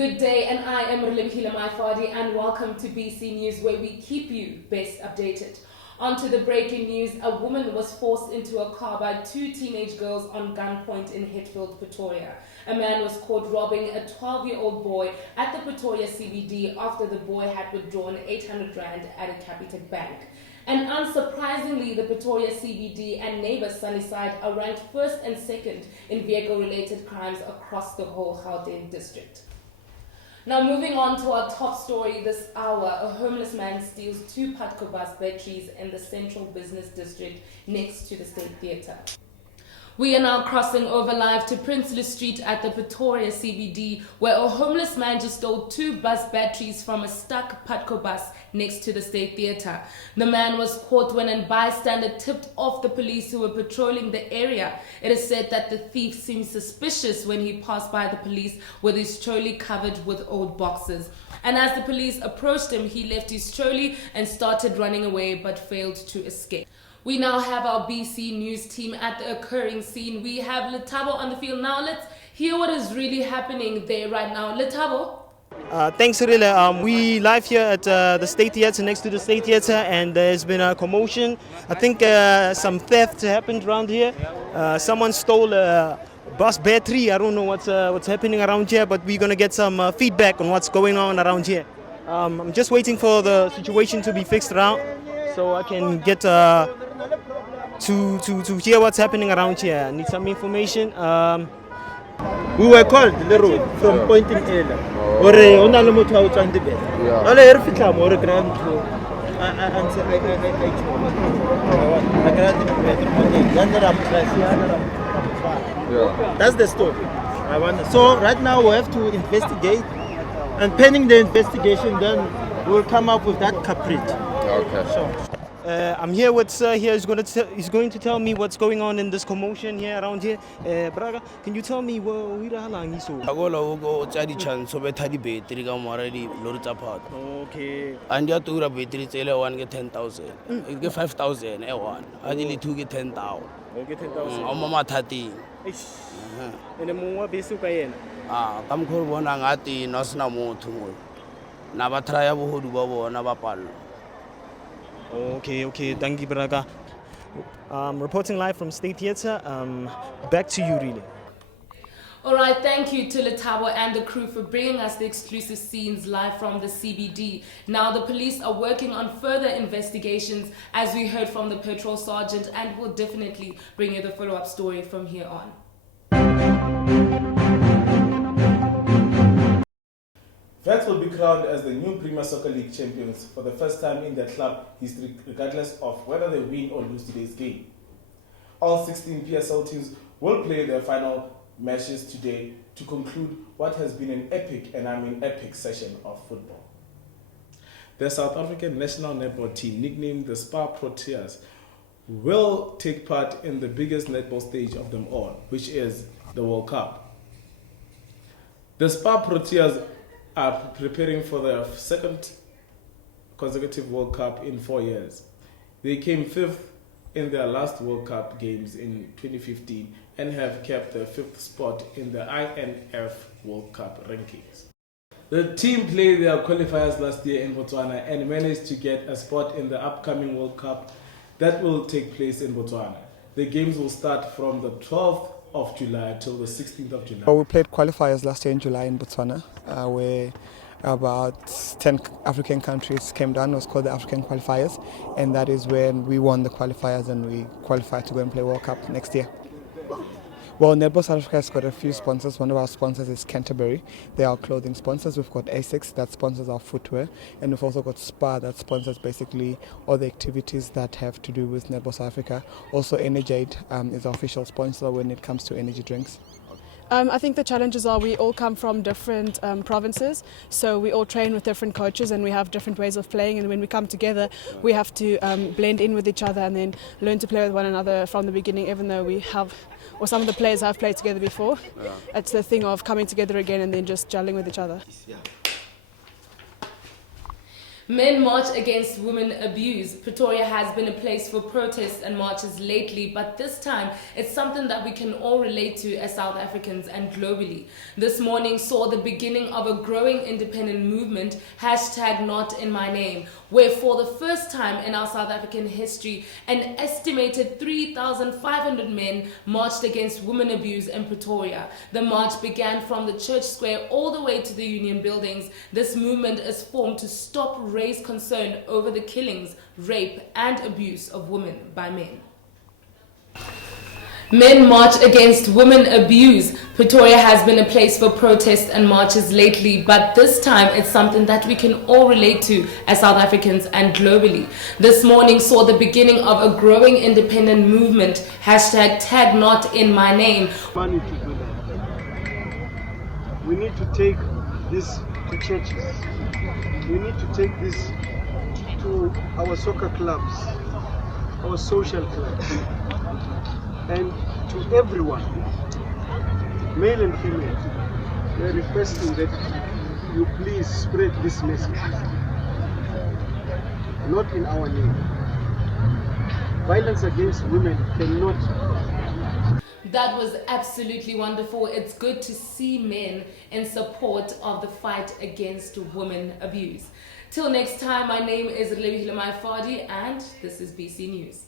Good day, and I am Rilimpila Maifadi, and welcome to BC News, where we keep you best updated. On to the breaking news. A woman was forced into a car by two teenage girls on gunpoint in Hetfield, Pretoria. A man was caught robbing a 12-year-old boy at the Pretoria CBD after the boy had withdrawn 800 rand at a Capitec bank. And unsurprisingly, the Pretoria CBD and neighbour Sunnyside are ranked first and second in vehicle-related crimes across the whole Gauteng district. Now moving on to our top story this hour, a homeless man steals two Patco bus batteries in the central business district next to the State Theatre. We are now crossing over live to Prinsloo Street at the Pretoria CBD, where a homeless man just stole two bus batteries from a stuck Patco bus next to the State Theatre. The man was caught when a bystander tipped off the police who were patrolling the area. It is said that the thief seemed suspicious when he passed by the police with his trolley covered with old boxes. And as the police approached him, he left his trolley and started running away but failed to escape. We now have our BC News team at the occurring scene. We have Letabo on the field. Now let's hear what is really happening there right now. Letabo? Thanks, Rila. We live here at the State Theatre, next to the State Theatre, and there's been a commotion. I think some theft happened around here. Someone stole a bus battery. I don't know what's happening around here, but we're going to get some feedback on what's going on around here. I'm just waiting for the situation to be fixed around so I can get to hear what's happening around here. I need some information. We were called the road from Point in Ela. Or on a motor out on the bed. All I heard from or a grand That's the story. So right now we have to investigate, and pending the investigation, then we'll come up with that culprit. Okay. Sure. I'm here with Sir here. He's going to tell me what's going on in this commotion here around here. Braga, can you tell me what chance so better battery come already loaded apart. Okay. And you have to battery tell one get 10,000. You get 5,000 one. I nearly two get 10,000. Okay, 10,000. Mama 30. And the more basic I Come call one angati nasna mo to Nava try a wood bobo Nava pal. Okay, thank you, Braga. Reporting live from State Theatre. Back to you, really. All right, thank you to Letabo and the crew for bringing us the exclusive scenes live from the CBD. Now the police are working on further investigations, as we heard from the patrol sergeant, and will definitely bring you the follow-up story from here on. Vets will be crowned as the new Premier Soccer League champions for the first time in their club history, regardless of whether they win or lose today's game. All 16 PSL teams will play their final matches today to conclude what has been an epic, and I mean epic, session of football. The South African national netball team, nicknamed the Spa Proteas, will take part in the biggest netball stage of them all, which is the World Cup. The Spa Proteas are preparing for their second consecutive World Cup in 4 years. They came fifth in their last World Cup games in 2015 and have kept the fifth spot in the INF World Cup rankings. The team played their qualifiers last year in Botswana and managed to get a spot in the upcoming World Cup that will take place in Botswana. The games will start from the 12th of July till the 16th of July. We played qualifiers last year in July in Botswana, where about 10 African countries came down. It was called the African qualifiers, and that is when we won the qualifiers and we qualified to go and play World Cup next year. Well, Netball South Africa has got a few sponsors. One of our sponsors is Canterbury. They are clothing sponsors. We've got ASICS that sponsors our footwear, and we've also got SPA that sponsors basically all the activities that have to do with Netball South Africa. Also, Energade is our official sponsor when it comes to energy drinks. I think the challenges are we all come from different provinces, so we all train with different coaches and we have different ways of playing, and when we come together we have to blend in with each other and then learn to play with one another from the beginning, even though we have, or some of the players have played together before. It's the thing of coming together again and then just gelling with each other. Men march against women abuse. Pretoria has been a place for protests and marches lately, but this time it's something that we can all relate to as South Africans and globally. This morning saw the beginning of a growing independent movement, #NotInMyName, where for the first time in our South African history, an estimated 3,500 men marched against women abuse in Pretoria. The march began from the church square all the way to the union buildings. This movement is formed to stop raise concern over the killings, rape and abuse of women by men. Men march against women abuse. Pretoria has been a place for protests and marches lately, but this time it's something that we can all relate to as South Africans and globally. This morning saw the beginning of a growing independent movement, #TagNotInMyName. Money to do that. We need to take this to churches. We need to take this to our soccer clubs, our social clubs, and to everyone, male and female. We are requesting that you please spread this message, not in our name. Violence against women cannot. That was absolutely wonderful. It's good to see men in support of the fight against women abuse. Till next time, my name is Mansardians and this is BC News.